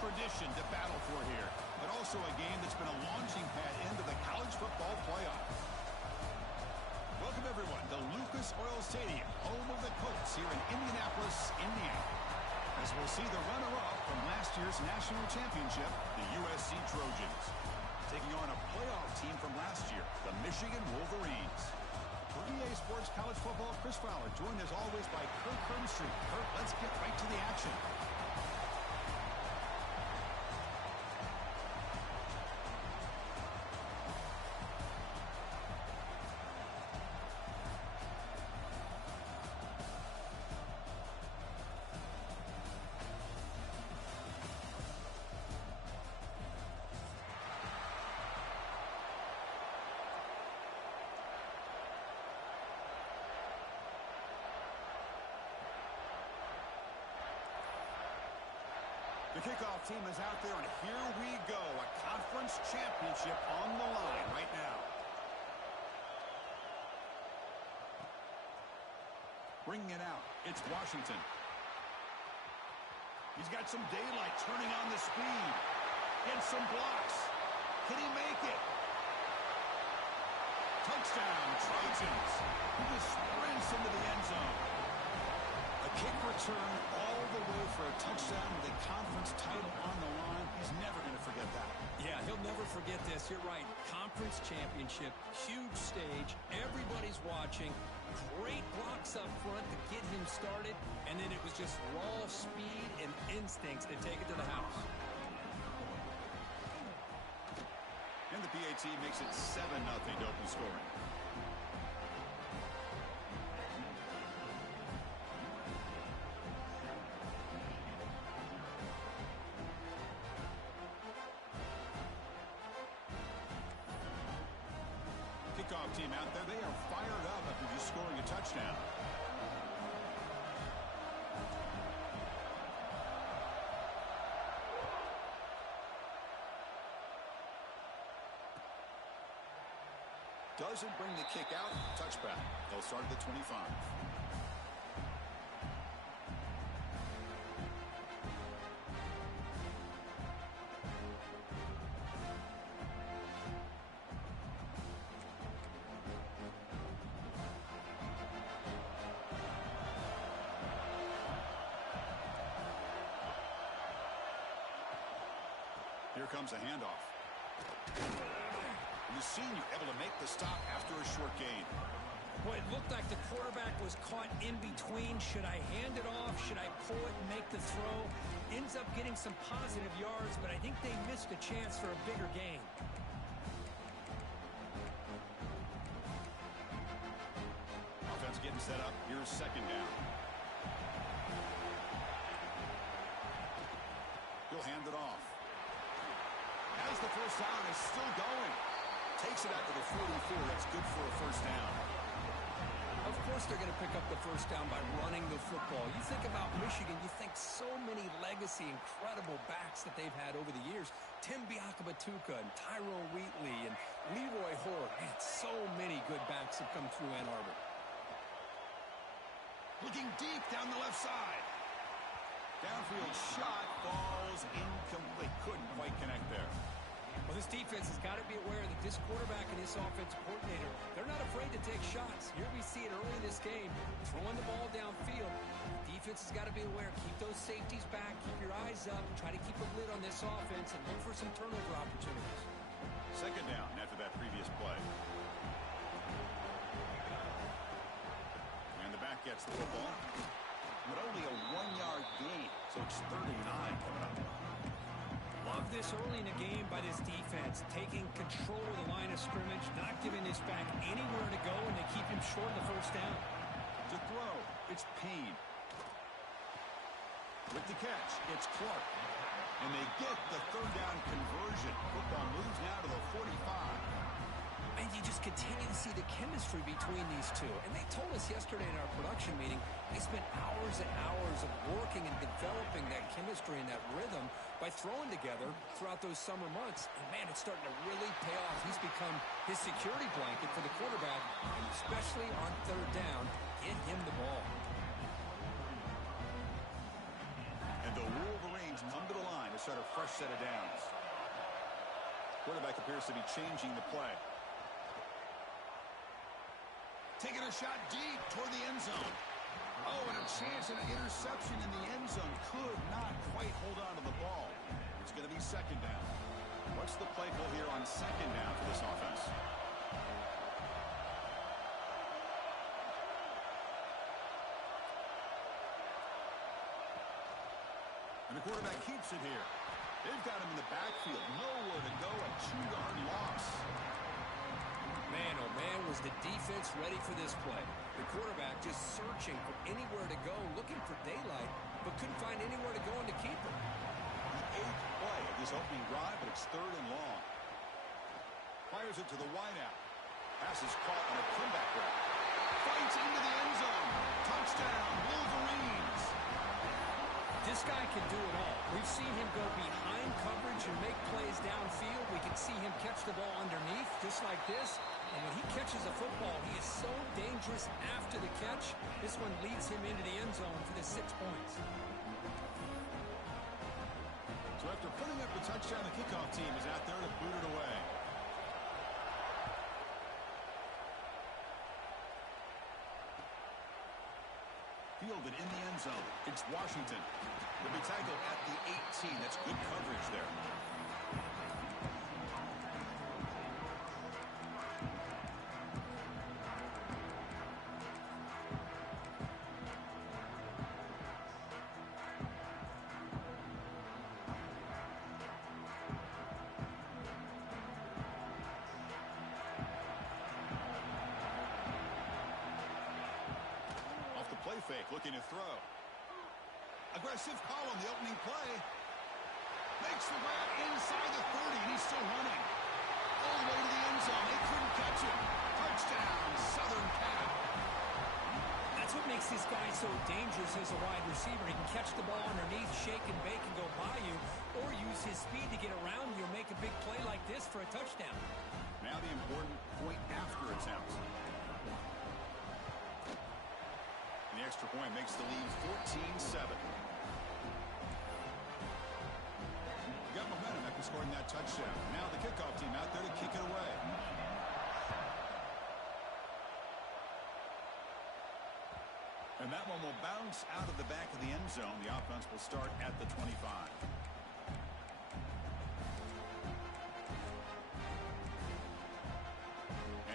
tradition to battle for here, but also a game that's been a launching pad into the college football playoff. Welcome, everyone, to Lucas Oil Stadium, home of the Colts here in Indianapolis, Indiana. As we'll see the runner-up from last year's national championship, the USC Trojans, taking on a playoff team from last year, the Michigan Wolverines. For EA Sports College Football, Chris Fowler, joined as always by Kirk Herbstreit. Kirk, let's get right to the action. The kickoff team is out there, and here we go. A conference championship on the line right now. Bringing it out, it's Washington. He's got some daylight, turning on the speed. Gets some blocks. Can he make it? Touchdown, Trojans. He just sprints into the end zone. A kick return all the way for a touchdown with a conference title on the line. He's never going to forget that. Yeah, he'll never forget this. You're right. Conference championship, huge stage. Everybody's watching. Great blocks up front to get him started. And then it was just raw speed and instincts to take it to the house. And the PAT makes it 7-0 to open scoring. Kickoff team out there, they are fired up after just scoring a touchdown. Doesn't bring the kick out. Touchback. They'll start at the 25. Here comes a handoff. And the senior able to make the stop after a short gain. Boy, it looked like the quarterback was caught in between. Should I hand it off? Should I pull it and make the throw? Ends up getting some positive yards, but I think they missed a chance for a bigger gain. Offense getting set up. Here's second down. He'll hand it off. Has the first down, is still going. Takes it out to the 44. That's good for a first down. Of course they're going to pick up the first down by running the football. You think about Michigan, you think so many legacy, incredible backs that they've had over the years. Tim Biakabatuka and Tyrone Wheatley and Leroy Hoare. Man, so many good backs have come through Ann Arbor. Looking deep down the left side. Downfield shot falls incomplete. Couldn't quite connect there. Well, this defense has got to be aware that this quarterback and this offensive coordinator, they're not afraid to take shots. Here we see it early in this game, throwing the ball downfield. Defense has got to be aware. Keep those safeties back. Keep your eyes up. Try to keep a lid on this offense and look for some turnover opportunities. Second down after that previous play. And the back gets the football. But only a 1-yard gain, so it's 39 coming up. Love this early in the game by this defense, taking control of the line of scrimmage, not giving this back anywhere to go, and they keep him short of the first down. To throw, it's Payne. With the catch, it's Clark. And they get the third down conversion. Football moves now to the 45. And you just continue to see the chemistry between these two. And they told us yesterday in our production meeting, they spent hours and hours of working and developing that chemistry and that rhythm by throwing together throughout those summer months. And, man, it's starting to really pay off. He's become his security blanket for the quarterback, especially on third down. Get him the ball. And the Wolverines come to the line to start a fresh set of downs. Quarterback appears to be changing the play. Taking a shot deep toward the end zone. Oh, and a chance at an interception in the end zone. Could not quite hold on to the ball. It's going to be second down. What's the play call here on second down for this offense? And the quarterback keeps it here. They've got him in the backfield. Nowhere to go. A 2-yard loss. Man, oh man, was the defense ready for this play. The quarterback just searching for anywhere to go, looking for daylight, but couldn't find anywhere to go in to keep him. The 8th play of this opening drive, but it's 3rd and long. Fires it to the wideout. Pass is caught on a comeback route. Fights into the end zone. Touchdown, Wolverines. This guy can do it all. We've seen him go behind coverage and make plays downfield. We can see him catch the ball underneath, just like this. And when he catches a football, he is so dangerous after the catch. This one leads him into the end zone for the 6 points. So after putting up a touchdown, the kickoff team is out there to boot it away. Fielded in the end zone. It's Washington. They'll be tackled at the 18. That's good coverage there. Fake, looking to throw. Aggressive call on the opening play. Makes the grab inside the 30, and he's still running. All the way to the end zone. They couldn't catch him. Touchdown, Southern Cal. That's what makes this guy so dangerous as a wide receiver. He can catch the ball underneath, shake and bake, and go by you, or use his speed to get around you and make a big play like this for a touchdown. Now the important point after attempt. The extra point makes the lead 14-7. You got momentum after scoring that touchdown. Now the kickoff team out there to kick it away. And that one will bounce out of the back of the end zone. The offense will start at the 25.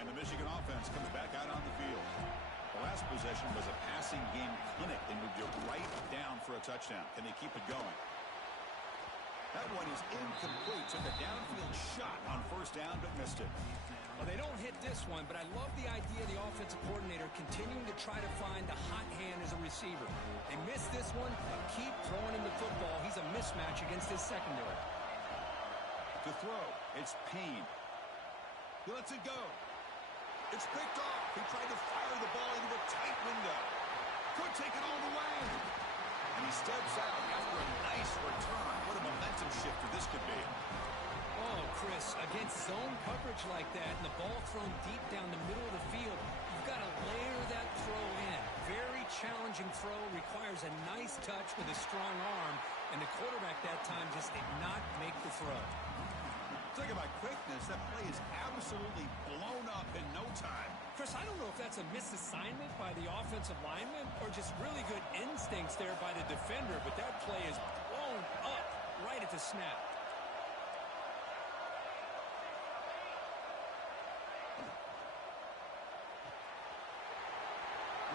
And the Michigan offense comes back out on the field. The last possession was a passing game clinic. They moved you right down for a touchdown. Can they keep it going? That one is incomplete. Took a downfield shot on first down, but missed it. Well, they don't hit this one, but I love the idea of the offensive coordinator continuing to try to find the hot hand as a receiver. They missed this one, but keep throwing him the football. He's a mismatch against his secondary. To throw, it's Payne. He lets it go. It's picked off. He tried to fire the ball into a tight window. Could take it all the way. And he steps out after a nice return. What a momentum shifter this could be. Oh, Chris, against zone coverage like that and the ball thrown deep down the middle of the field, you've got to layer that throw in. Very challenging throw, requires a nice touch with a strong arm, and the quarterback that time just did not make the throw. Talking about quickness, that play is absolutely blown up in no time. Chris, I don't know if that's a misassignment by the offensive lineman or just really good instincts there by the defender, but that play is blown up right at the snap.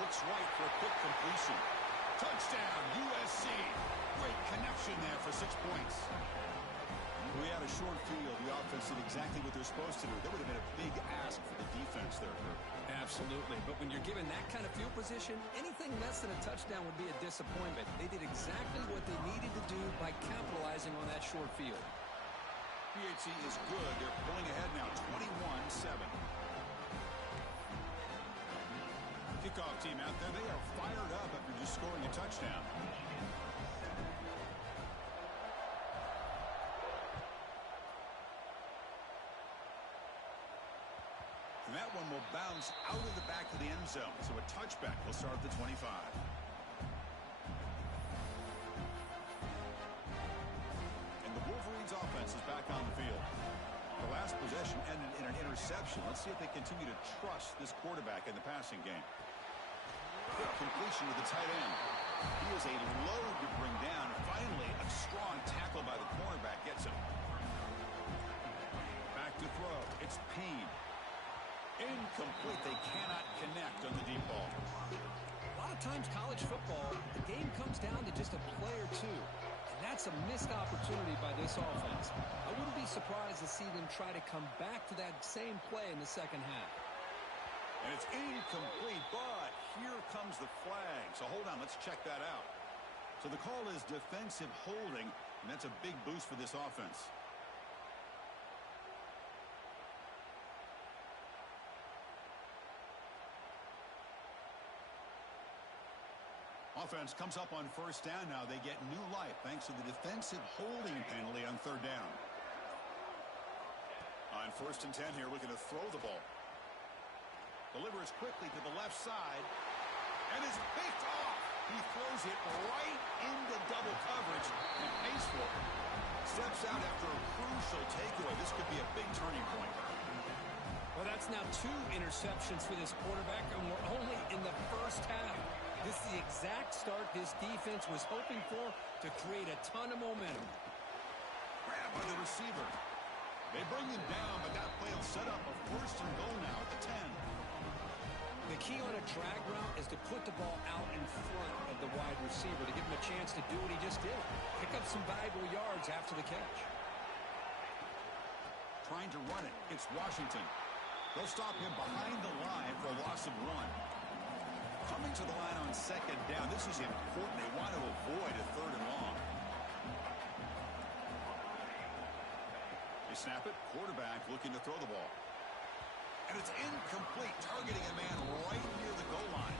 Looks right for a quick completion. Touchdown, USC. Great connection there for 6 points. We had a short field. The offense did exactly what they're supposed to do. That would have been a big ask for the defense there, Kurt. Absolutely. But when you're given that kind of field position, anything less than a touchdown would be a disappointment. They did exactly what they needed to do by capitalizing on that short field. PHC is good. They're pulling ahead now, 21-7. Kickoff team out there. They are fired up after just scoring a touchdown. And that one will bounce out of the back of the end zone. So a touchback will start at the 25. And the Wolverines possession ended in an interception. Let's see if they continue to trust this quarterback in the passing game. Quick completion to the tight end. He is a load to bring down. Finally, a strong tackle by the cornerback gets him. Back to throw. It's Payne. Incomplete. They cannot connect on the deep ball. A lot of times college football, the game comes down to just a play or two. And that's a missed opportunity by this offense. I wouldn't be surprised to see them try to come back to that same play in the second half. And it's incomplete, but here comes the flag. So hold on, let's check that out. So the call is defensive holding, and that's a big boost for this offense. Offense comes up on first down now. They get new life thanks to the defensive holding penalty on third down. On 1st and 10 here, looking to throw the ball. Delivers quickly to the left side, and is picked off. He throws it right into double coverage and pays for it. Steps out after a crucial takeaway. This could be a big turning point. Well, that's now 2 interceptions for this quarterback, and we're only in the first half. This is the exact start this defense was hoping for to create a ton of momentum. Grab by the receiver. They bring him down, but that play will set up a 1st and goal now at the 10. The key on a drag route is to put the ball out in front of the wide receiver to give him a chance to do what he just did. Pick up some valuable yards after the catch. Trying to run it. It's Washington. They'll stop him behind the line for a loss of 1. Coming to the line on 2nd down. This is important. They want to avoid a 3rd and long. They snap it. Quarterback looking to throw the ball. And it's incomplete, targeting a man right near the goal line.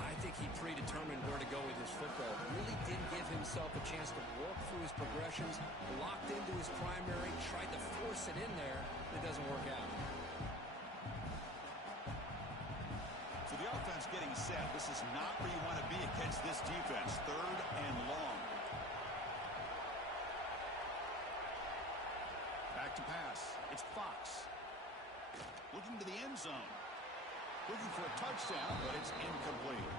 I think he predetermined where to go with his football. Really didn't give himself a chance to walk through his progressions, locked into his primary, tried to force it in there, and it doesn't work out. So the offense getting set. This is not where you want to be against this defense. 3rd and long. Back to pass. It's Fox. Looking to the end zone. Looking for a touchdown, but it's incomplete.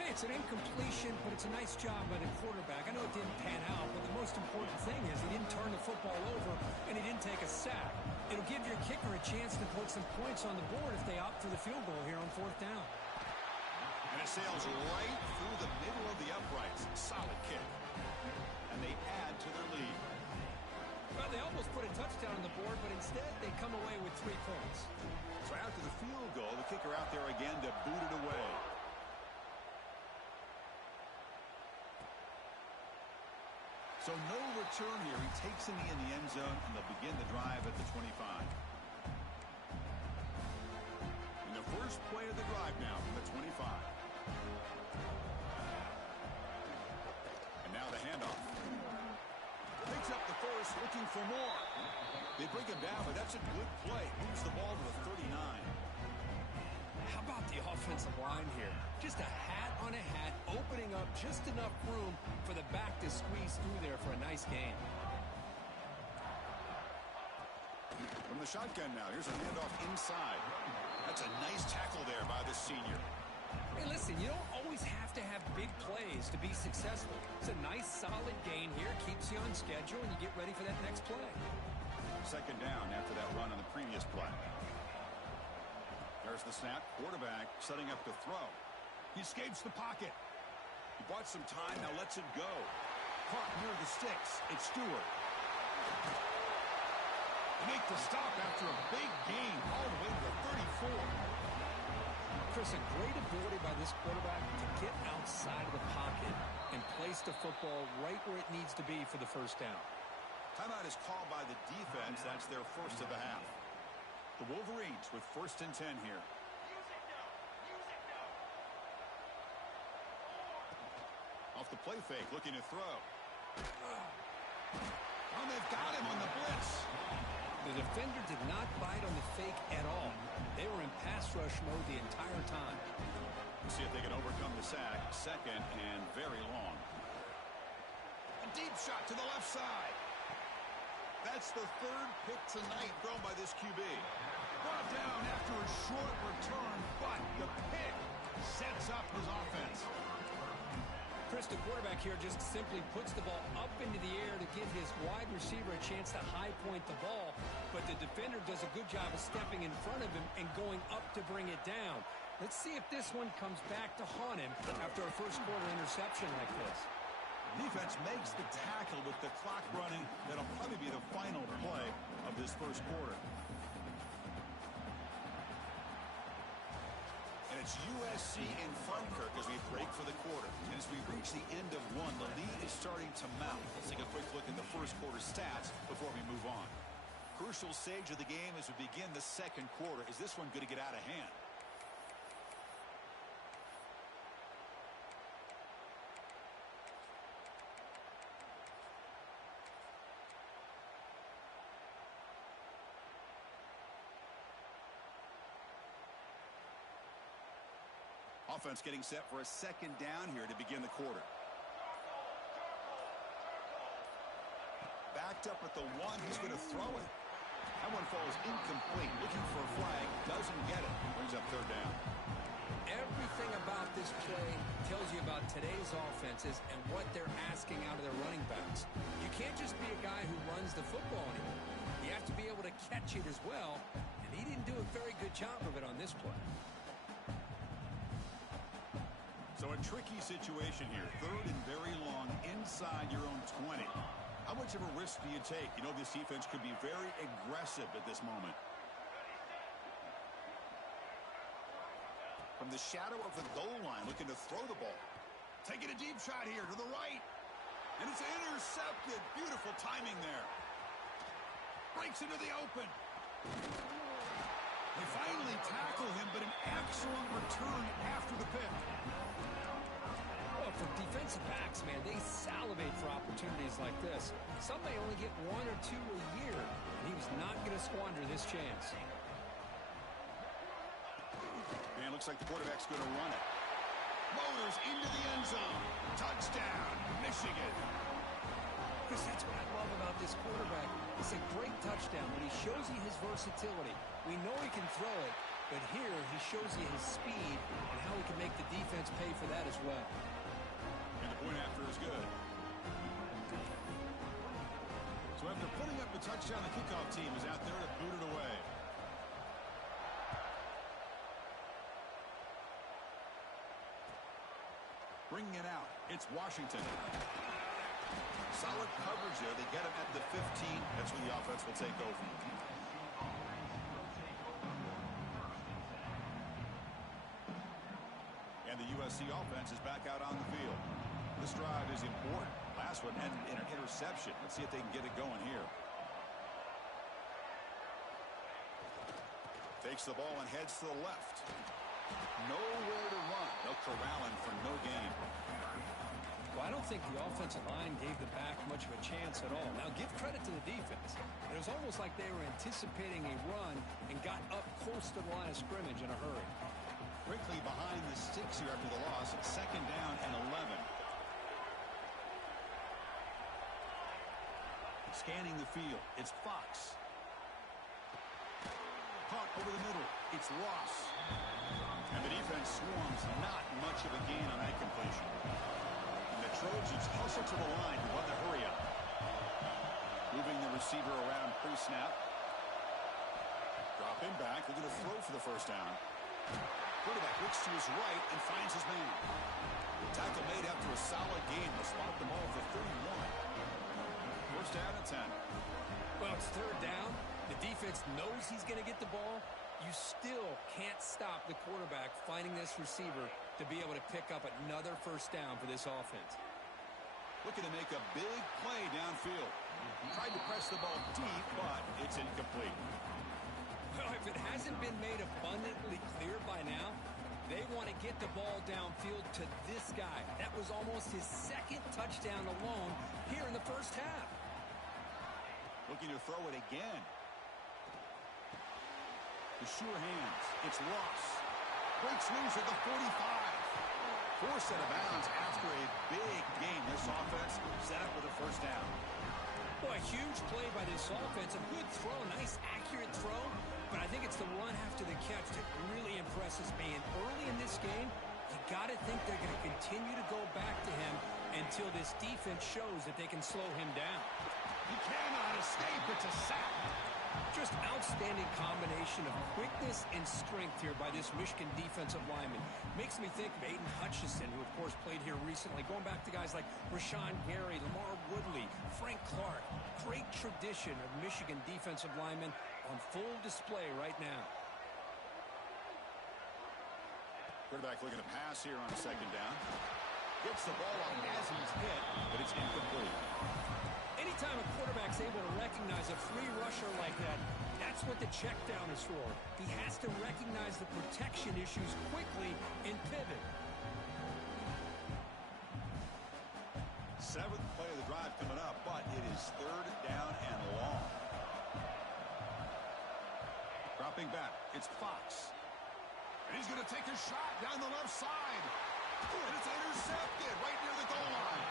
Hey, it's an incompletion, but it's a nice job by the quarterback. I know it didn't pan out, but the most important thing is he didn't turn the football over, and he didn't take a sack. It'll give your kicker a chance to put some points on the board if they opt for the field goal here on 4th down. And it sails right through the middle of the uprights. Solid kick. And they add to their lead. Well, they almost put a touchdown on the board, but instead they come away with 3 points. So after the field goal, the kicker out there again to boot it away. So no return here. He takes him in the end zone, and they'll begin the drive at the 25. And the first play of the drive now from the 25. And now the handoff. Picks up the first, looking for more. They bring him down, but that's a good play. Moves the ball to the 39. How about the offensive line here? Just a hat on a hat, opening up just enough room for the back to squeeze through there for a nice gain. From the shotgun now, here's a handoff inside. That's a nice tackle there by the senior. Hey, listen, you don't always have to have big plays to be successful. It's a nice, solid gain here. Keeps you on schedule, and you get ready for that next play. 2nd down after that run on the previous play. There's the snap. Quarterback setting up to throw. He escapes the pocket. He bought some time, now lets it go. Caught near the sticks. It's Stewart. Make the stop after a big gain all the way to the 34. Chris, a great ability by this quarterback to get outside of the pocket and place the football right where it needs to be for the 1st down. Timeout is called by the defense. That's their first of the half. The Wolverines with 1st and 10 here. Off the play fake, looking to throw. Oh, they've got him on the blitz. The defender did not bite on the fake at all. They were in pass rush mode the entire time. Let's see if they can overcome the sack. 2nd and very long. A deep shot to the left side. That's the third pick tonight thrown by this QB. Brought down after a short return, but the pick sets up his offense. Chris, the quarterback here just simply puts the ball up into the air to give his wide receiver a chance to high point the ball, but the defender does a good job of stepping in front of him and going up to bring it down. Let's see if this one comes back to haunt him after a first quarter interception like this. Defense makes the tackle with the clock running. That'll probably be the final play of this first quarter. And it's USC in front, Kirk, as we break for the quarter. And as we reach the end of one, the lead is starting to mount. Let's take a quick look at the first quarter stats before we move on. Crucial stage of the game as we begin the second quarter. Is this one going to get out of hand? Offense getting set for a second down here to begin the quarter. Backed up at the one, he's going to throw it. That one falls incomplete. Looking for a flag, doesn't get it. Brings up third down. Everything about this play tells you about today's offenses and what they're asking out of their running backs. You can't just be a guy who runs the football anymore. You have to be able to catch it as well, and he didn't do a very good job of it on this play. So a tricky situation here. Third and very long inside your own 20. How much of a risk do you take? You know this defense could be very aggressive at this moment. From the shadow of the goal line, looking to throw the ball. Taking a deep shot here to the right. And it's intercepted. Beautiful timing there. Breaks into the open. They finally tackle him, but an excellent return after the pick. Well, for defensive backs, man, they salivate for opportunities like this. Some may only get one or two a year, and he was not going to squander this chance. And looks like the quarterback's going to run it. Motors into the end zone. Touchdown, Michigan. Chris, that's what I love about this quarterback. It's a great touchdown when he shows you his versatility. We know he can throw it, but here he shows you his speed and how he can make the defense pay for that as well. And the point after is good. So after putting up the touchdown, the kickoff team is out there to boot it away. Bringing it out, it's Washington. Solid coverage there. They get him at the 15. That's when the offense will take over. And the USC offense is back out on the field. This drive is important. Last one ended in an interception. Let's see if they can get it going here. Takes the ball and heads to the left. Nowhere to run. They'll corral him for no gain. Well, I don't think the offensive line gave the back much of a chance at all. Now, give credit to the defense. It was almost like they were anticipating a run and got up close to the line of scrimmage in a hurry. Quickly behind the sticks here after the loss. It's second down and 11. Scanning the field. It's Fox. Caught over the middle. It's Ross. And the defense swarms. Not much of a gain on that completion. And the Trojans hustle to the line to run the hurry up. Moving the receiver around pre-snap. Drop him back. They're going to throw for the first down. Quarterback looks to his right and finds his man. Tackle made after a solid game. They'll spot the ball for 31. First down and 10. Well, it's third down. The defense knows he's going to get the ball. You still can't stop the quarterback finding this receiver to be able to pick up another first down for this offense. Looking to make a big play downfield. Tried to press the ball deep, but it's incomplete. Well, if it hasn't been made abundantly clear by now, they want to get the ball downfield to this guy. That was almost his second touchdown alone here in the first half. Looking to throw it again. The sure hands. It's Ross. Breaks loose at the 45. Forced out of bounds after a big game. This offense set up with a first down. Boy, a huge play by this offense. A good throw, nice accurate throw. But I think it's the run after the catch that really impresses me. And early in this game, you got to think they're going to continue to go back to him until this defense shows that they can slow him down. He cannot escape. It's a sack. Just outstanding combination of quickness and strength here by this Michigan defensive lineman. Makes me think of Aiden Hutchinson, who, of course, played here recently. Going back to guys like Rashawn Gary, Lamar Woodley, Frank Clark. Great tradition of Michigan defensive linemen on full display right now. Quarterback looking to pass here on a second down. Gets the ball on as he's hit, but it's incomplete. Anytime a quarterback's able to recognize a free rusher like that, that's what the check down is for. He has to recognize the protection issues quickly and pivot. Seventh play of the drive coming up, but it is third down and long. Dropping back, it's Fox. And he's going to take a shot down the left side. And it's intercepted right near the goal line.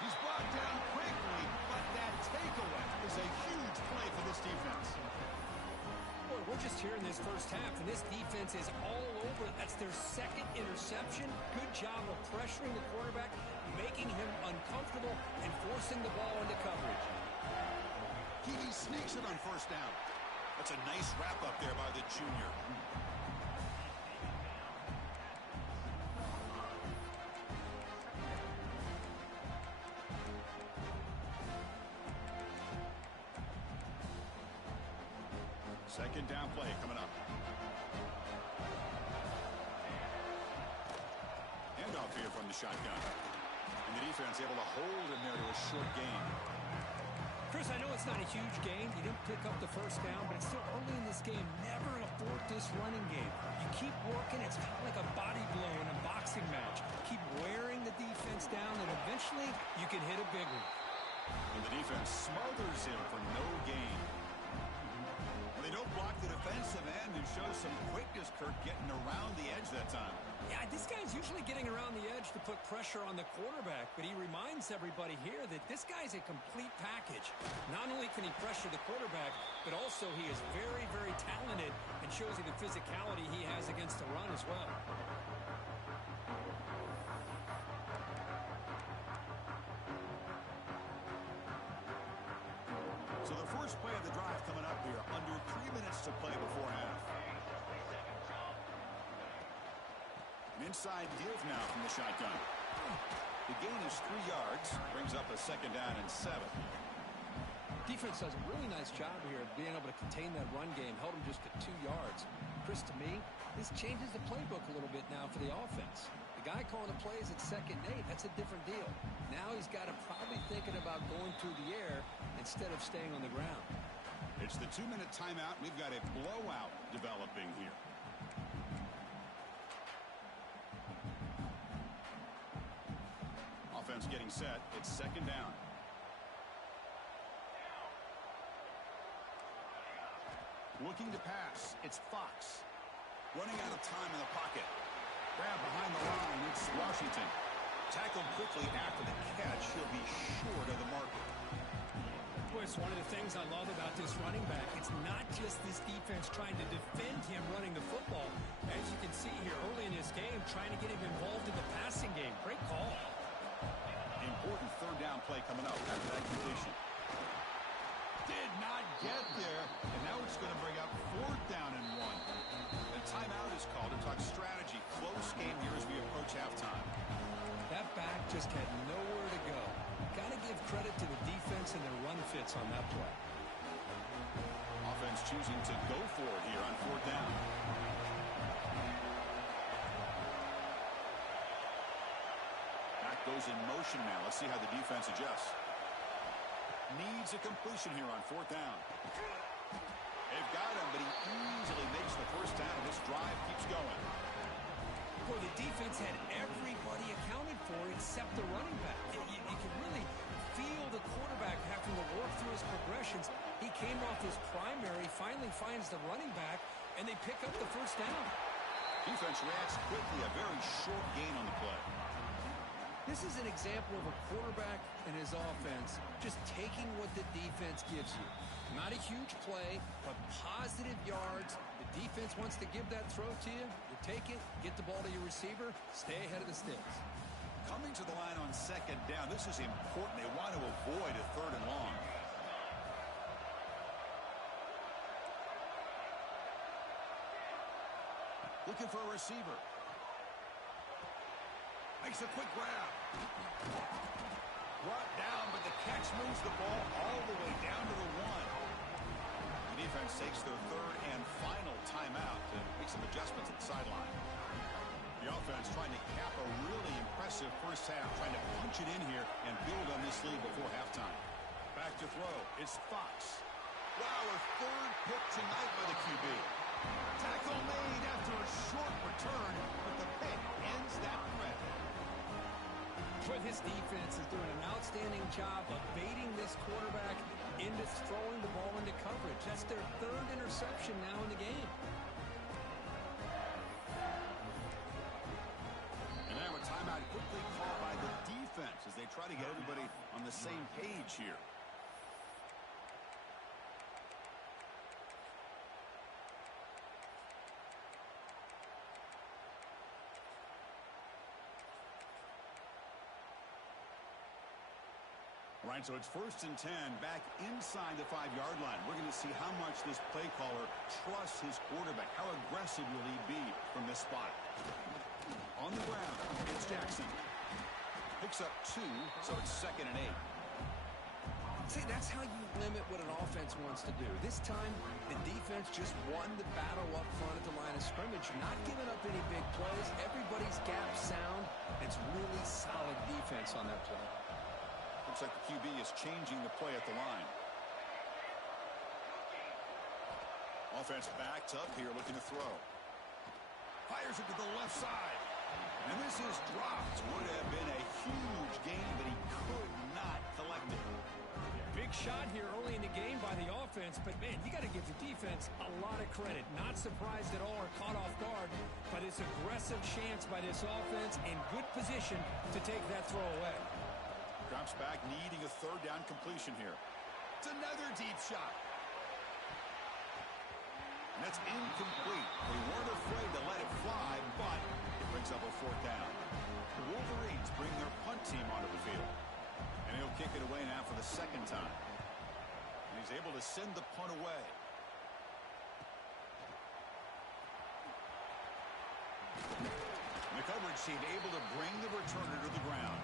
He's brought down quickly, but that takeaway is a huge play for this defense. Boy, we're just here in this first half, and this defense is all over. That's their second interception. Good job of pressuring the quarterback, making him uncomfortable, and forcing the ball into coverage. He sneaks it on first down. That's a nice wrap-up there by the junior. Second down play coming up. Handoff here from the shotgun. And the defense able to hold him there to a short gain. Chris, I know it's not a huge gain. You didn't pick up the first down, but it's still early in this game. Never abort this running game. You keep working. It's kind of like a body blow in a boxing match. Keep wearing the defense down, and eventually you can hit a big one. And the defense smothers him for no gain. Well, they don't block the defensive end and show some quickness, Kirk, getting around the edge that time. Yeah, this guy's usually getting around the edge to put pressure on the quarterback, but he reminds everybody here that this guy's a complete package. Not only can he pressure the quarterback, but also he is very, very talented and shows you the physicality he has against the run as well. So the first play of the drive coming up here, under 3 minutes to play before half. An inside give now from the shotgun. The gain is 3 yards, brings up a second down and 7. Defense does a really nice job here of being able to contain that run game, held him just to 2 yards. Chris, to me, this changes the playbook a little bit now for the offense. The guy calling the plays at 2nd and 8, that's a different deal. Now he's got to probably thinking about going through the air instead of staying on the ground. It's the 2-minute timeout. We've got a blowout developing here. Offense getting set. It's 2nd down. Looking to pass. It's Fox. Running out of time in the pocket. Grab behind the line. It's Washington. Tackled quickly after the catch. He'll be short of the marker. Boy, it's one of the things I love about this running back. It's not just this defense trying to defend him running the football. As you can see here early in this game, trying to get him involved in the passing game. Great call. Important 3rd down play coming up after that completion. Did not get there, and now it's going to bring up 4th down and 1. The timeout is called to talk strategy. Close game here as we approach halftime. That back just had nowhere to go. Got to give credit to the defense and their run fits on that play. Offense choosing to go for it here on 4th down. Back goes in motion now. Let's see how the defense adjusts. Needs a completion here on 4th down. They've got him, but he easily makes the first down, and this drive keeps going. Boy, the defense had everybody accounted for except the running back. You can really feel the quarterback having to work through his progressions. He came off his primary, finally finds the running back, and they pick up the first down. Defense reacts quickly, a very short gain on the play. This is an example of a quarterback and his offense just taking what the defense gives you. Not a huge play, but positive yards. The defense wants to give that throw to you. You take it, get the ball to your receiver, stay ahead of the sticks. Coming to the line on second down, this is important. They want to avoid a third and long. Looking for a receiver. Makes a quick grab. Brought down, but the catch moves the ball all the way down to the 1. The defense takes their third and final timeout to make some adjustments at the sideline. The offense trying to cap a really impressive first half, trying to punch it in here and build on this lead before halftime. Back to throw. It's Fox. Wow, a third pick tonight by the QB. Tackle made after a short return, but the pick ends that threat. But this defense is doing an outstanding job of baiting this quarterback into throwing the ball into coverage. That's their third interception now in the game. And now a timeout quickly called by the defense as they try to get everybody on the same page here. All right, so it's 1st and 10 back inside the 5-yard line. We're going to see how much this play caller trusts his quarterback. How aggressive will he be from this spot? On the ground, it's Jackson. Picks up 2, so it's 2nd and 8. See, that's how you limit what an offense wants to do. This time, the defense just won the battle up front at the line of scrimmage, not giving up any big plays. Everybody's gap sound. It's really solid defense on that play. Looks like the QB is changing the play at the line. Offense backed up here looking to throw. Fires it to the left side. And this is dropped. Would have been a huge gain, but he could not collect it. Big shot here early in the game by the offense, but man, you got to give the defense a lot of credit. Not surprised at all or caught off guard, but it's aggressive chance by this offense in good position to take that throw away. Drops back, needing a third down completion here. It's another deep shot. And that's incomplete. They weren't afraid to let it fly, but it brings up a 4th down. The Wolverines bring their punt team onto the field. And he'll kick it away now for the 2nd time. And he's able to send the punt away. And the coverage team able to bring the returner to the ground.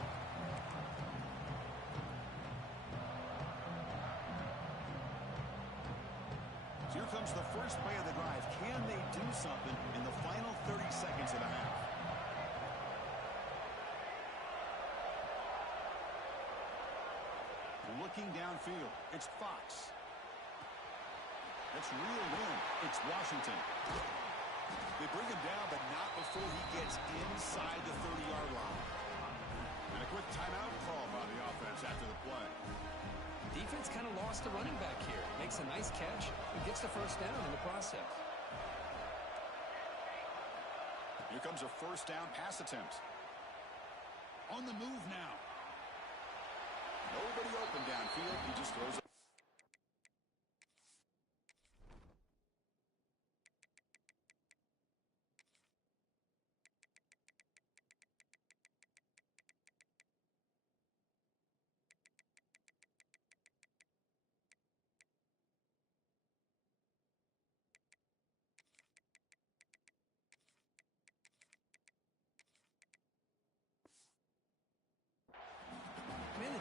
Here comes the first play of the drive. Can they do something in the final 30 seconds of the half? Looking downfield, it's Fox. That's reeled in. It's Washington. They bring him down, but not before he gets inside the 30-yard line. And a quick timeout call by the offense after the play. Defense kind of lost the running back here. Makes a nice catch and gets the first down in the process. Here comes a first down pass attempt. On the move now. Nobody open downfield. He just throws it.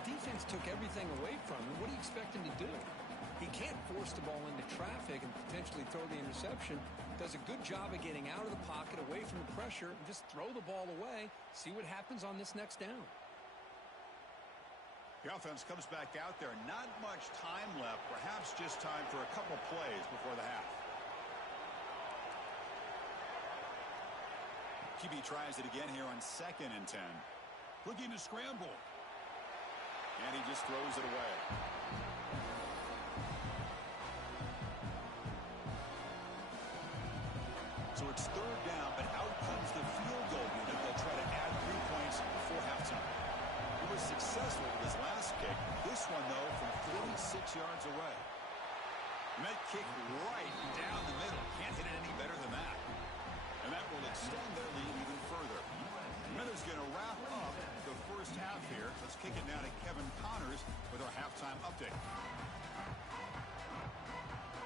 Defense took everything away from him. What do you expect him to do? He can't force the ball into traffic and potentially throw the interception. Does a good job of getting out of the pocket, away from the pressure, and just throw the ball away. See what happens on this next down. The offense comes back out there. Not much time left. Perhaps just time for a couple plays before the half. QB tries it again here on 2nd and 10. Looking to scramble. And he just throws it away. So it's 3rd down, but out comes the field goal unit. They'll try to add 3 points before halftime. yards away. And that kick right down the middle. Can't hit it any better than that. And that will extend their lead even further. Miller's going to wrap up the first half here. Let's kick it now to Kevin Connors with our halftime update.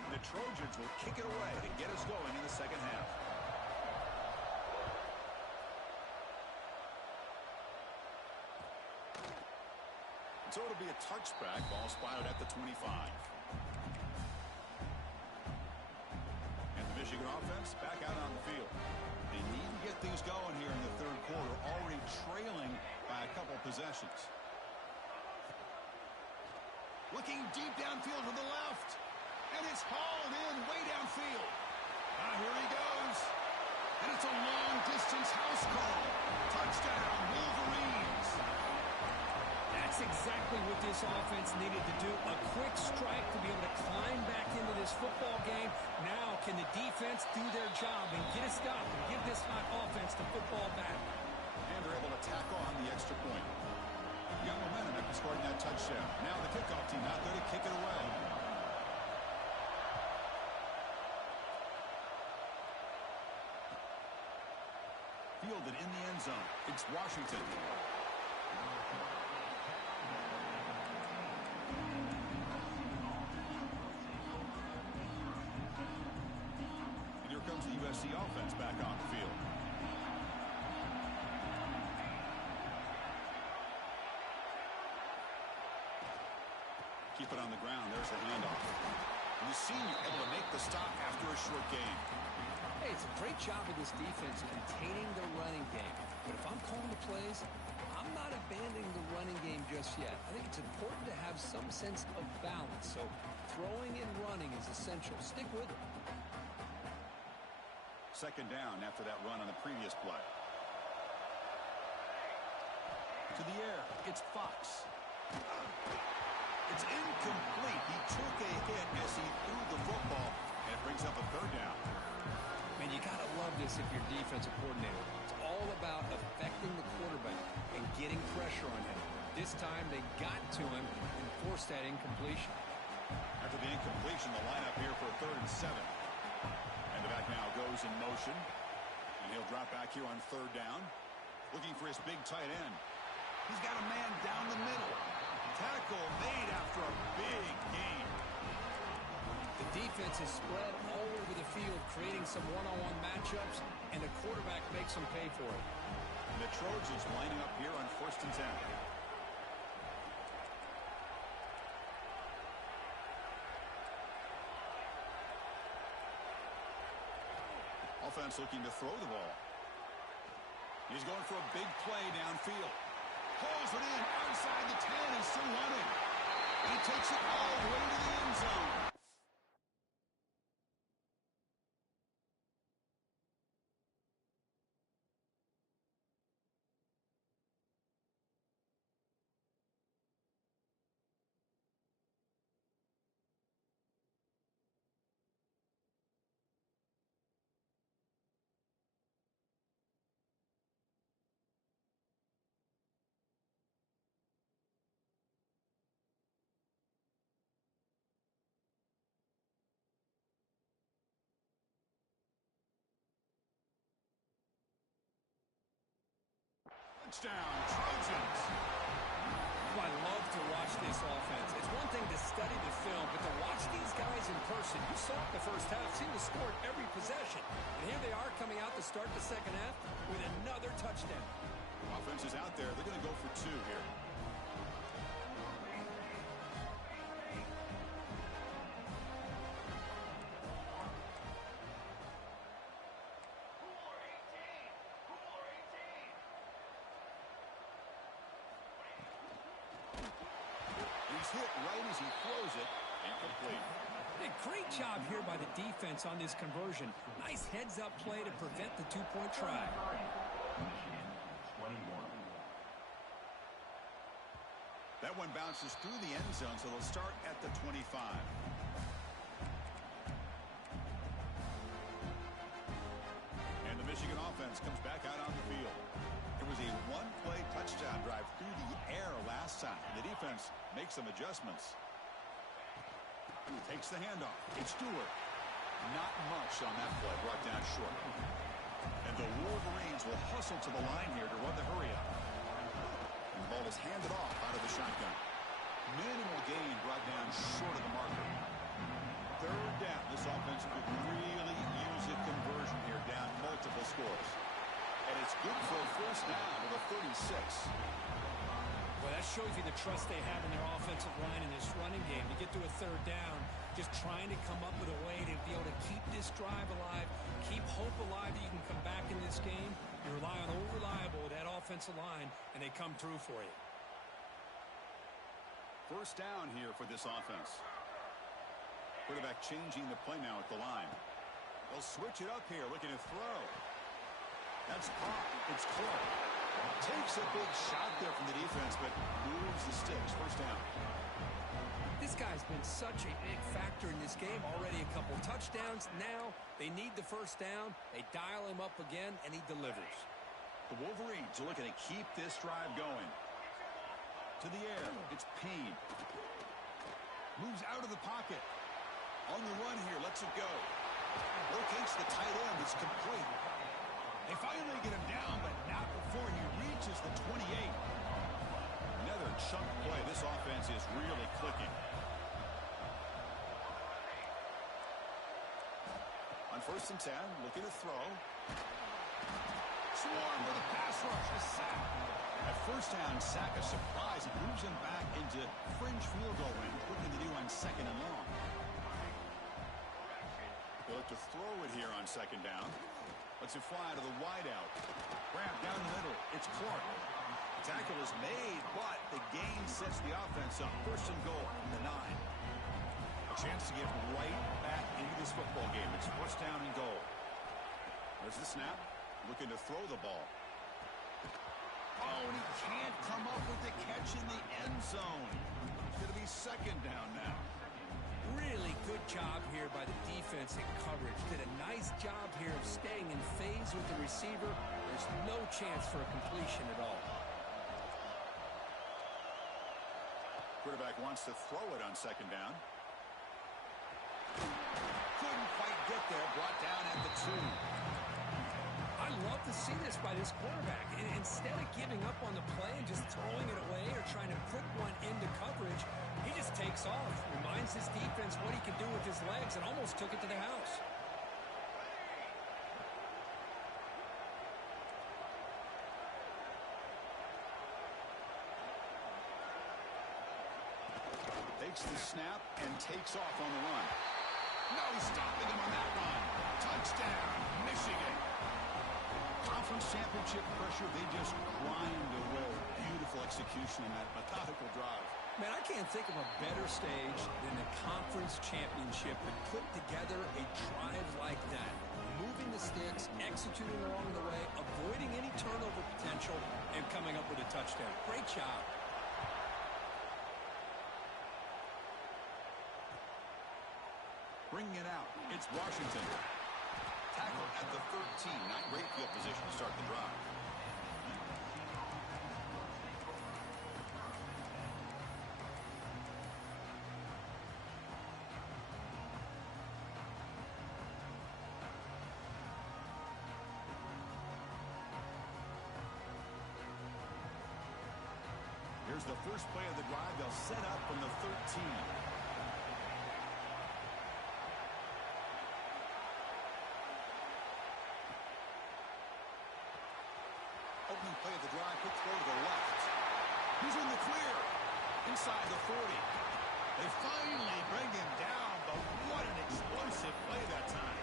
The Trojans will kick it away to get us going in the second half. So it'll be a touchback. Ball spotted at the 25. And the Michigan offense back out on the field. They need to get things going here in the third quarter, already trailing by a couple possessions. Looking deep downfield to the left. And it's hauled in way downfield. Here he goes. And it's a long-distance house call. Touchdown, Wolverines. That's exactly what this offense needed to do. A quick strike to be able to climb back into this football game. Now can the defense do their job and get a stop and give this hot offense the football back? And they're able to tack on the extra point. Young momentum after scoring that touchdown. Now the kickoff team out there to kick it away. Fielded in the end zone. It's Washington. And here comes the USC offense back on the field. Keep it on the ground. There's the handoff. And the senior able to make the stop after a short gain. Hey, it's a great job of this defense containing the running game. But if I'm calling the plays, I'm not abandoning the running game just yet. I think it's important to have some sense of balance. So throwing and running is essential. Stick with it. Second down after that run on the previous play. To the air. It's Fox. It's incomplete. He took a hit as he threw the football. And it brings up a third down. Man, you got to love this if you're defensive coordinator. It's all about affecting the quarterback and getting pressure on him. This time they got to him and forced that incompletion. After the incompletion, the lineup here for a 3rd and 7. And the back now goes in motion. And he'll drop back here on 3rd down. Looking for his big tight end. He's got a man down the middle. Tackle made after a big gain. The defense is spread all over the field, creating some one-on-one matchups, and the quarterback makes them pay for it. And the Trojans lining up here on 1st and 10. Offense looking to throw the ball. He's going for a big play downfield. Pulls it in outside the 10 and still running. He takes it all the way to the end zone. Touchdown, Trojans. Oh, I love to watch this offense. It's one thing to study the film, but to watch these guys in person, you saw it the first half, seemed to score every possession. And here they are coming out to start the second half with another touchdown. Offense is out there. They're going to go for 2 here. He's hit right as he throws it. Incomplete. A great job here by the defense on this conversion. Nice heads-up play to prevent the 2-point try. That one bounces through the end zone, so they'll start at the 25. And the Michigan offense comes back out on the field. It was a one-play touchdown drive through the air last time. The defense makes some adjustments. Takes the handoff. It's Stewart. Not much on that play. Brought down short. And the Wolverines will hustle to the line here to run the hurry up. And the ball is handed off out of the shotgun. Minimal gain brought down short of the marker. Third down. This offense could really use a conversion here, down multiple scores. And it's good for a first down with a 36. Well, that shows you the trust they have in their offensive line in this running game. To get to a third down, just trying to come up with a way to be able to keep this drive alive, keep hope alive that you can come back in this game. You rely on Old Reliable, that offensive line, and they come through for you. First down here for this offense. Quarterback changing the play now at the line. They'll switch it up here, looking to throw. That's caught. It's Clark. Takes a big shot there from the defense, but moves the sticks. First down. This guy's been such a big factor in this game. Already a couple touchdowns. Now they need the first down. They dial him up again, and he delivers. The Wolverines are looking to keep this drive going. To the air. It's Payne. Moves out of the pocket. On the run here. Lets it go. Locates the tight end. It's complete. They finally get him down, but not before he reaches the 28. Another chunk play. This offense is really clicking. On 1st and 10, looking to throw. Swarm with a pass rush. A sack. At first down, sack a surprise. It moves him back into fringe field goal range. Looking to do on 2nd and long. They'll look to throw it here on 2nd down. Lets it fly to the wideout. Grab down the middle. It's Clark. Tackle is made, but the gain sets the offense up. 1st and goal from the 9. A chance to get right back into this football game. It's 1st down and goal. There's the snap. Looking to throw the ball. Oh, and he can't come up with the catch in the end zone. It's going to be 2nd down now. Really good job here by the defense in coverage. Did a nice job here of staying in phase with the receiver. There's no chance for a completion at all. Quarterback wants to throw it on 2nd down. Couldn't quite get there. Brought down at the 2. I love to see this by this quarterback. Instead of giving up on the play and just throwing it away or trying to put one into coverage, he just takes off, reminds his defense what he can do with his legs, and almost took it to the house. Takes the snap and takes off on the run. No stopping him on that run. Touchdown, Michigan. Conference championship pressure, they just grind away. Beautiful execution in that methodical drive. Man, I can't think of a better stage than the conference championship to put together a drive like that. Moving the sticks, executing along the way, avoiding any turnover potential, and coming up with a touchdown. Great job. Bringing it out, it's Washington. Tackle at the 13. Not great field position to start the drive. Here's the first play of the drive. They'll set up from the 13. Opening play of the drive, quick throw to the left. He's in the clear. Inside the 40. They finally bring him down, but what an explosive play that time.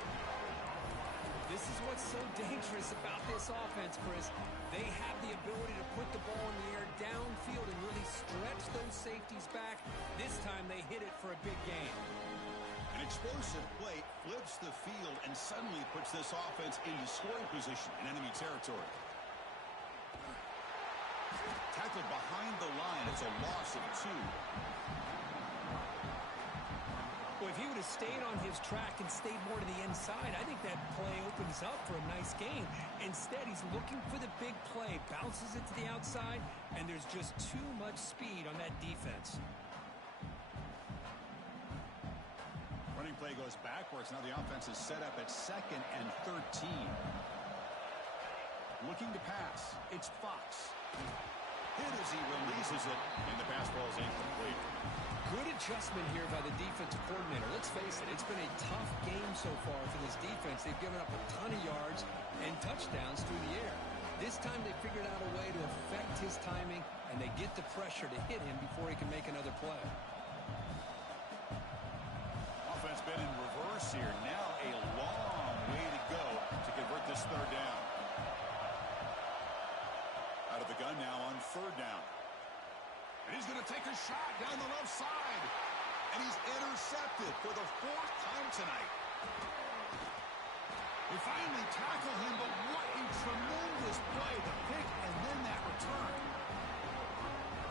This is what's so dangerous about this offense, Chris. They have the ability to put the ball in the air downfield and really stretch those safeties back. This time they hit it for a big gain. An explosive play flips the field and suddenly puts this offense into scoring position in enemy territory. Tackled behind the line. It's a loss of 2. Well, if he would have stayed on his track and stayed more to the inside, I think that play opens up for a nice gain. Instead, he's looking for the big play, bounces it to the outside, and there's just too much speed on that defense. play goes backwards. Now the offense is set up at 2nd and 13. Looking to pass. It's Fox. Hit as he releases it, and the pass ball is incomplete. Good adjustment here by the defensive coordinator. Let's face it, it's been a tough game so far for this defense. They've given up a ton of yards and touchdowns through the air. This time they figured out a way to affect his timing, and they get the pressure to hit him before he can make another play. Offense been in reverse here. Now a long way to go to convert this 3rd down. Out of the gun now on 3rd down. And he's going to take a shot down the left side. And he's intercepted for the 4th time tonight. They finally tackle him, but what a tremendous play. The pick and then that return.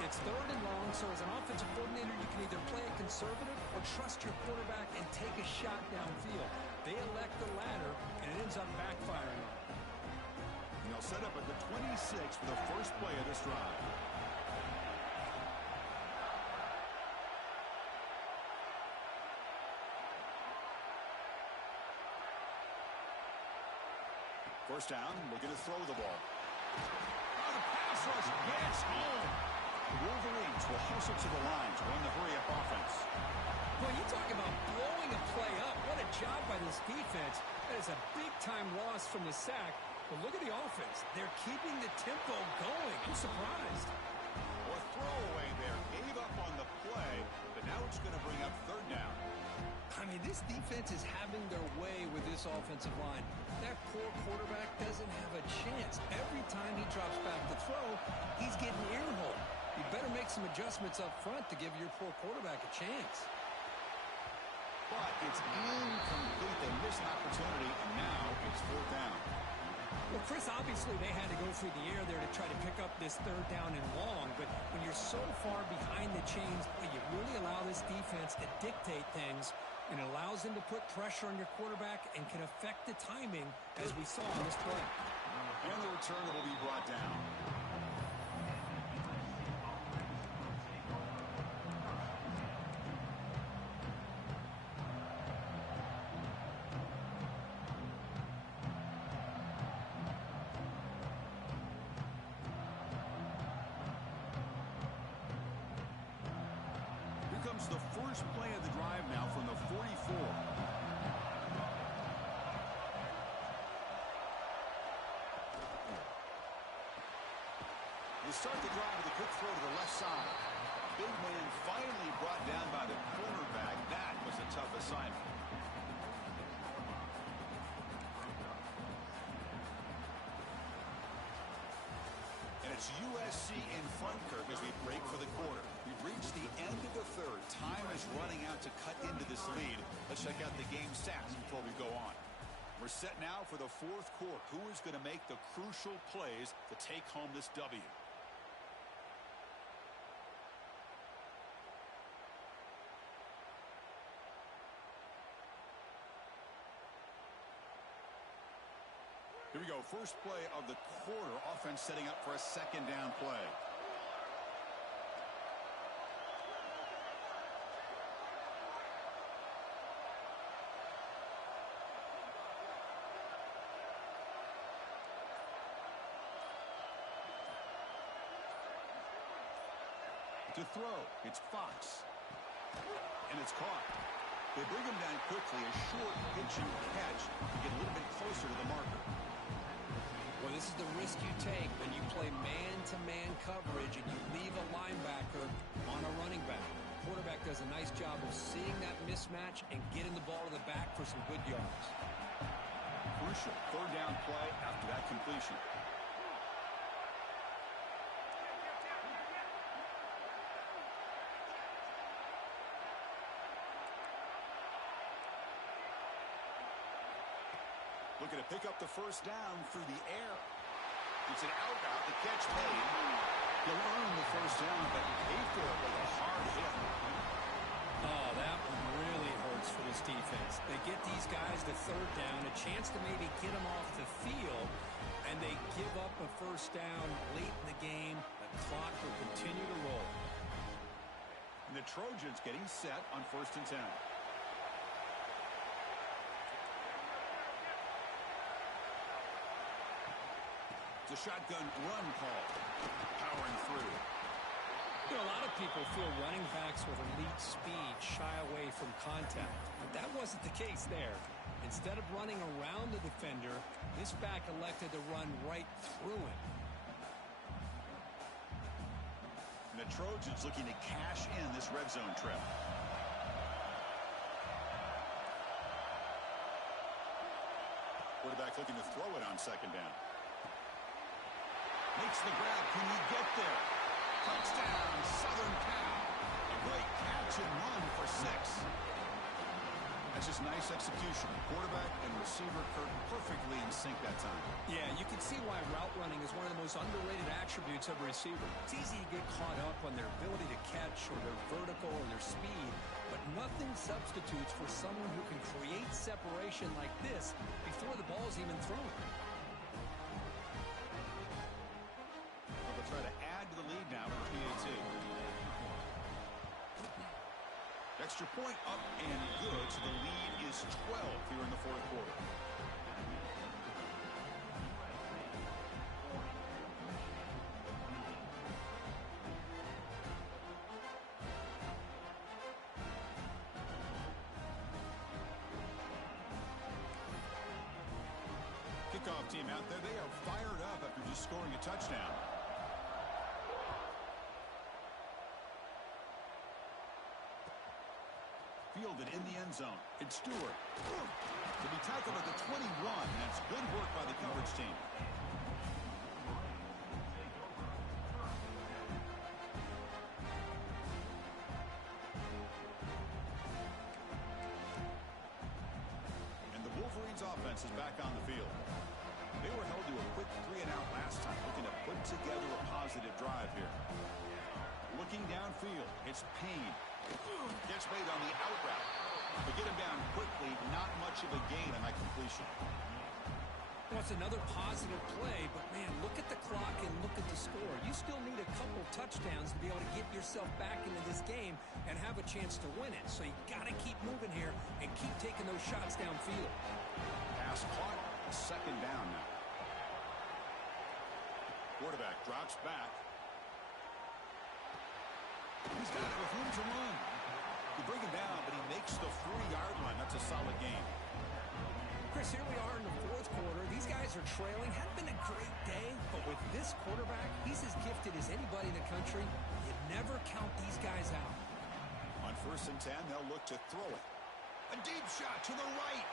It's 3rd and long, so as an offensive coordinator, you can either play it conservative or trust your quarterback and take a shot downfield. They elect the latter, and it ends up backfiring on them. And they'll set up at the 26 for the first play of this drive. First down, looking to throw the ball. Oh, the pass rush gets home. The Wolverines will hustle to the line to run the hurry-up offense. Well, you talk about blowing a play up. What a job by this defense. That is a big-time loss from the sack. But look at the offense. They're keeping the tempo going. I'm surprised. Well, throwaway there. Gave up on the play, but now it's going to bring up 3rd down. I mean, this defense is having their way with this offensive line. That poor quarterback doesn't have a chance. Every time he drops back to throw, he's getting earholed. You better make some adjustments up front to give your poor quarterback a chance. But it's incomplete. They miss an opportunity, and now it's 4th down. Well, Chris, obviously they had to go through the air there to try to pick up this 3rd down and long, but when you're so far behind the chains, you really allow this defense to dictate things, and it allows them to put pressure on your quarterback and can affect the timing, as we saw on this play. And the return will be brought down. Comes the first play of the drive now from the 44. They start the drive with a quick throw to the left side. Big man finally brought down by the cornerback. That was a tough assignment. And it's USC in front, Kirk, as we break for the quarter. We've reached the end of the 3rd. Time is running out to cut into this lead. Let's check out the game stats before we go on. We're set now for the 4th quarter. Who is going to make the crucial plays to take home this W? Here we go. First play of the quarter. Offense setting up for a 2nd down play. To throw, it's Fox. And it's caught. They bring him down quickly. A short pitching catch to get a little bit closer to the marker. Well, this is the risk you take when you play man-to-man coverage and you leave a linebacker on a running back. The quarterback does a nice job of seeing that mismatch and getting the ball to the back for some good yards. Crucial 3rd down play after that completion. Looking to pick up the first down through the air. It's an out route. The catch made. He'll earn the first down, but pay for it with a hard hit. Oh, that one really hurts for this defense. They get these guys the 3rd down, a chance to maybe get them off the field, and they give up a first down late in the game. The clock will continue to roll. And the Trojans getting set on 1st and 10. It's a shotgun run call. Powering through. You know, a lot of people feel running backs with elite speed shy away from contact, but that wasn't the case there. Instead of running around the defender, this back elected to run right through him. And the Trojans looking to cash in this red zone trip. Quarterback looking to throw it on second down. Makes the grab. Can he get there? Touchdown, Southern Cal. A great catch and run for 6. That's just nice execution. Quarterback and receiver Kirk perfectly in sync that time. Yeah, you can see why route running is one of the most underrated attributes of a receiver. It's easy to get caught up on their ability to catch or their vertical or their speed, but nothing substitutes for someone who can create separation like this before the ball is even thrown. They'll try to add to the lead now for PAT. Extra point up and good, so the lead is 12 here in the fourth quarter. Kickoff team out there, they are fired up after just scoring a touchdown. Fielded in the end zone. It's Stewart. To be tackled at the 21. That's good work by the coverage team. And the Wolverines offense is back on the field. They were held to a quick 3-and-out last time, looking to put together a positive drive here. Looking downfield, it's Payne. Gets made on the out route. But get him down quickly, not much of a gain on that completion. Well, it's another positive play, but man, look at the clock and look at the score. You still need a couple touchdowns to be able to get yourself back into this game and have a chance to win it. So you got to keep moving here and keep taking those shots downfield. Pass caught, second down now. Quarterback drops back. He's got it with room to run. You bring him down, but he makes the 40-yard line. That's a solid game. Chris, here we are in the fourth quarter. These guys are trailing. Hadn't been a great day, but with this quarterback, he's as gifted as anybody in the country. You never count these guys out. On 1st and 10, they'll look to throw it. A deep shot to the right.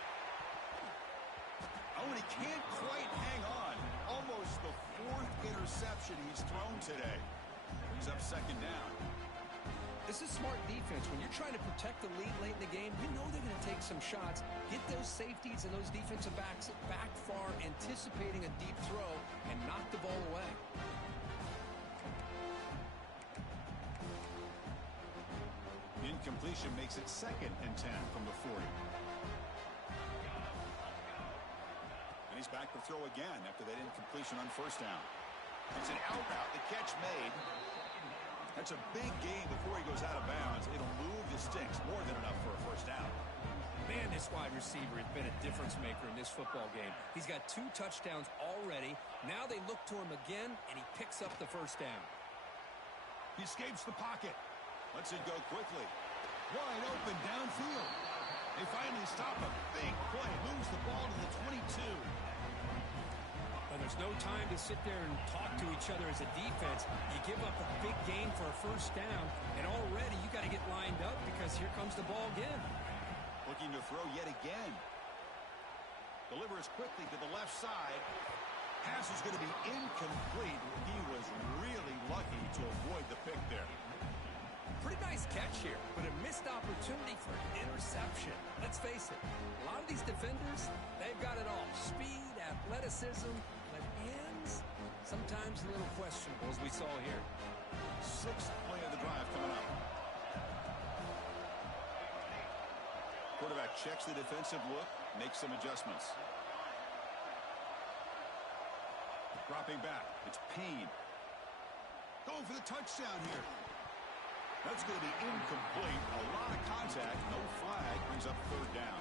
Oh, and he can't quite hang on. Almost the 4th interception he's thrown today. Brings up second down. This is smart defense. When you're trying to protect the lead late in the game, you know they're going to take some shots, get those safeties and those defensive backs back far, anticipating a deep throw, and knock the ball away. Incompletion makes it 2nd and 10 from the 40. And he's back to throw again after that incompletion on 1st down. It's an out route. The catch made. That's a big gain before he goes out of bounds. It'll move the sticks more than enough for a 1st down. Man, this wide receiver has been a difference maker in this football game. He's got 2 touchdowns already. Now they look to him again, and he picks up the 1st down. He escapes the pocket. Lets it go quickly. Wide open downfield. They finally stop a big play. Moves the ball to the 22. Well, there's no time to sit there and talk to each other as a defense. You give up a big gain for a 1st down, and already you got to get lined up because here comes the ball again. Looking to throw yet again. Delivers quickly to the left side. Pass is going to be incomplete. He was really lucky to avoid the pick there. Pretty nice catch here, but a missed opportunity for an interception. Let's face it, a lot of these defenders, they've got it all. Speed, athleticism, but hands, sometimes a little questionable, as we saw here. 6th play of the drive coming up. Quarterback checks the defensive look, makes some adjustments. Dropping back, it's Payne. Going for the touchdown here. That's going to be incomplete. A lot of contact, no flag, brings up 3rd down.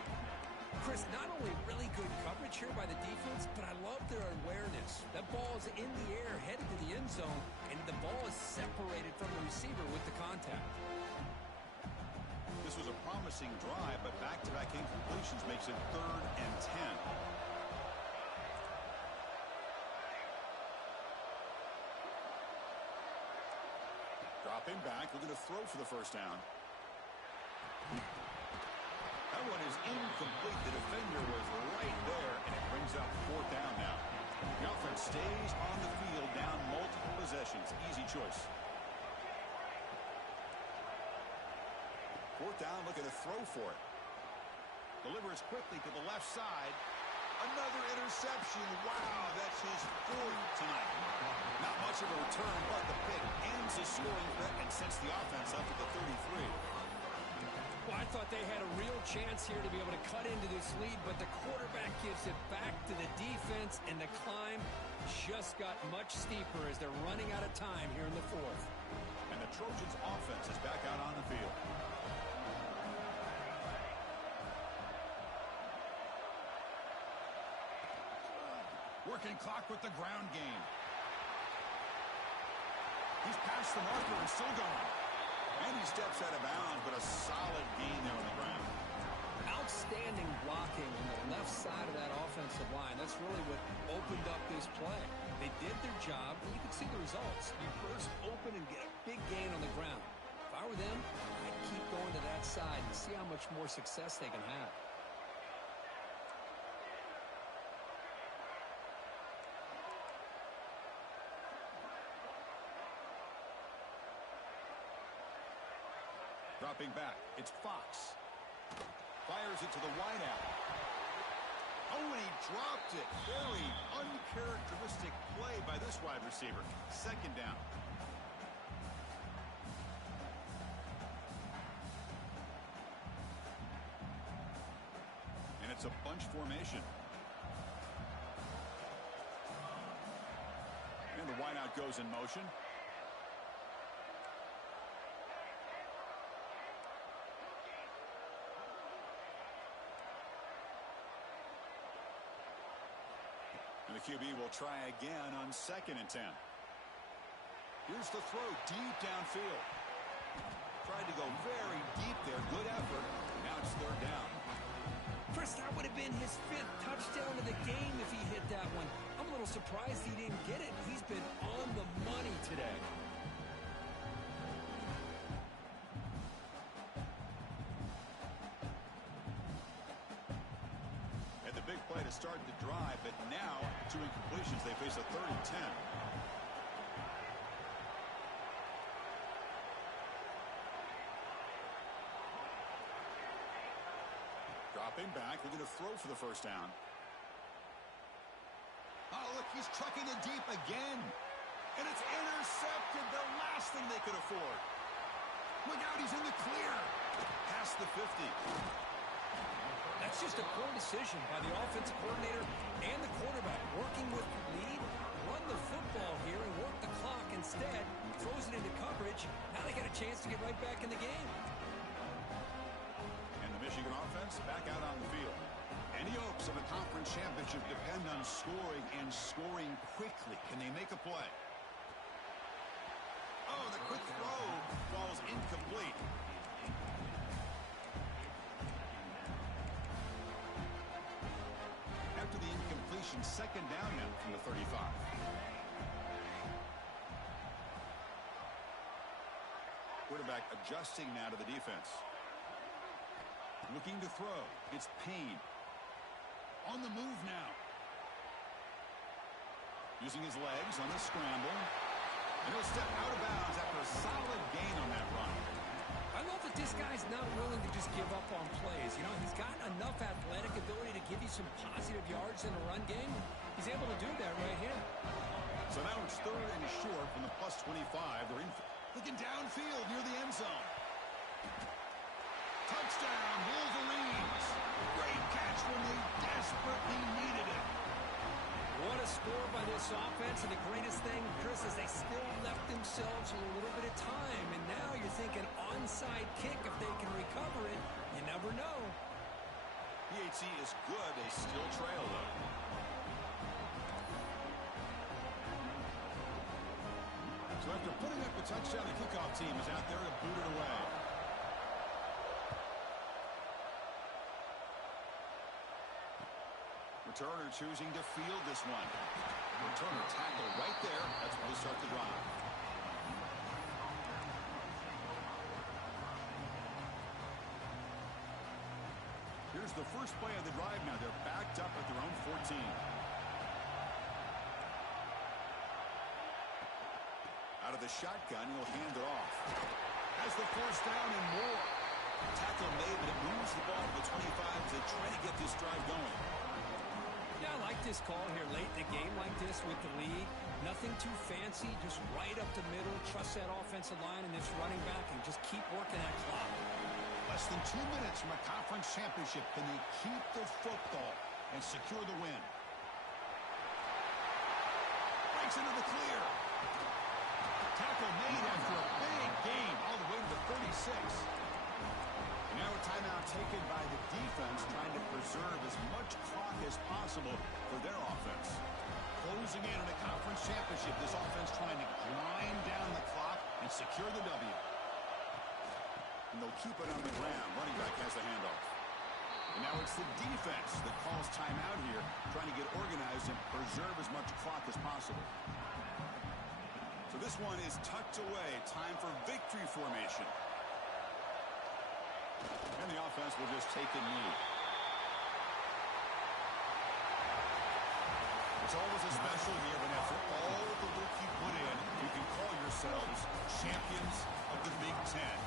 Chris, not only really good coverage here by the defense, but I love their awareness. That ball is in the air, headed to the end zone, and the ball is separated from the receiver with the contact. This was a promising drive, but back-to-back incompletions makes it 3rd and 10. Dropping back, looking to throw for the first down. That one is incomplete. The defender was right there, and it brings up 4th down now. The offense stays on the field, down multiple possessions. Easy choice. 4th down, looking to throw for it. Delivers quickly to the left side. Another interception. Wow, that's his 4th tonight. Not much of a return, but the pick ends the scoring threat and sets the offense up at the 33. Well, I thought they had a real chance here to be able to cut into this lead, but the quarterback gives it back to the defense, and the climb just got much steeper as they're running out of time here in the 4th. And the Trojans' offense is back out on the field. Working clock with the ground game. He's past the marker and still going. And he steps out of bounds, but a solid gain there on the ground. Outstanding blocking on the left side of that offensive line. That's really what opened up this play. They did their job, and you can see the results. You burst open and get a big gain on the ground. If I were them, I'd keep going to that side and see how much more success they can have. Dropping back, it's Fox. Fires it to the wideout. Oh, and he dropped it. Very uncharacteristic play by this wide receiver. 2nd down. And it's a bunch formation. And the wideout goes in motion. And the QB will try again on 2nd and 10. Here's the throw deep downfield. Tried to go very deep there. Good effort. Now it's 3rd down. Chris, that would have been his 5th touchdown of the game if he hit that one. I'm a little surprised he didn't get it. He's been on the money today. Play to start the drive, but now 2 incompletions. They face a 3rd and 10. Dropping back, looking to throw for the first down. Oh, look, he's trucking it deep again. And it's intercepted. The last thing they could afford. Look out, he's in the clear. Past the 50. That's just a poor decision by the offensive coordinator and the quarterback. Working with the lead, run the football here and work the clock. Instead, throws it into coverage. Now they got a chance to get right back in the game. And the Michigan offense back out on the field. Any hopes of a conference championship depend on scoring and scoring quickly. Can they make a play? Oh, the quick throw falls incomplete. After the incompletion, 2nd down now from the 35. Quarterback adjusting now to the defense. Looking to throw. It's Payne. On the move now. Using his legs on the scramble. And he'll step out of bounds after a solid gain on that run. I love that this guy's not willing to just give up on plays. You know, he's got enough athletic ability to give you some positive yards in the run game. He's able to do that right here. So now it's 3rd and short from the plus 25. They're in, looking downfield near the end zone. Touchdown, Wolverines. Great catch when they desperately needed it. What a score by this offense, and the greatest thing, Chris, is they still left themselves a little bit of time, and now you're thinking onside kick if they can recover it. You never know. PHC is good. They still trail, though. So after putting up a touchdown, the kickoff team is out there to boot it away. Returner choosing to field this one. Returner tackle right there. That's where they start the drive. Here's the first play of the drive now. They're backed up at their own 14. Out of the shotgun, he'll hand it off. Has the first down and more. Tackle made, but it moves the ball to the 25 as they try to get this drive going. Yeah, I like this call here late in a game like this with the lead. Nothing too fancy, just right up the middle. Trust that offensive line and this running back and just keep working that clock. Less than 2 minutes from a conference championship. Can they keep the football and secure the win? Breaks into the clear. Tackle made after a big gain all the way to the 36. And now a timeout taken by the defense, trying to preserve as much clock as possible for their offense. Closing in on a conference championship, this offense trying to grind down the clock and secure the W. And they'll keep it on the ground. Running back has the handoff. And now it's the defense that calls timeout here, trying to get organized and preserve as much clock as possible. So this one is tucked away. Time for victory formation. And the offense will just take a knee. It's always a special year when after all the work you put in, you can call yourselves champions of the Big Ten.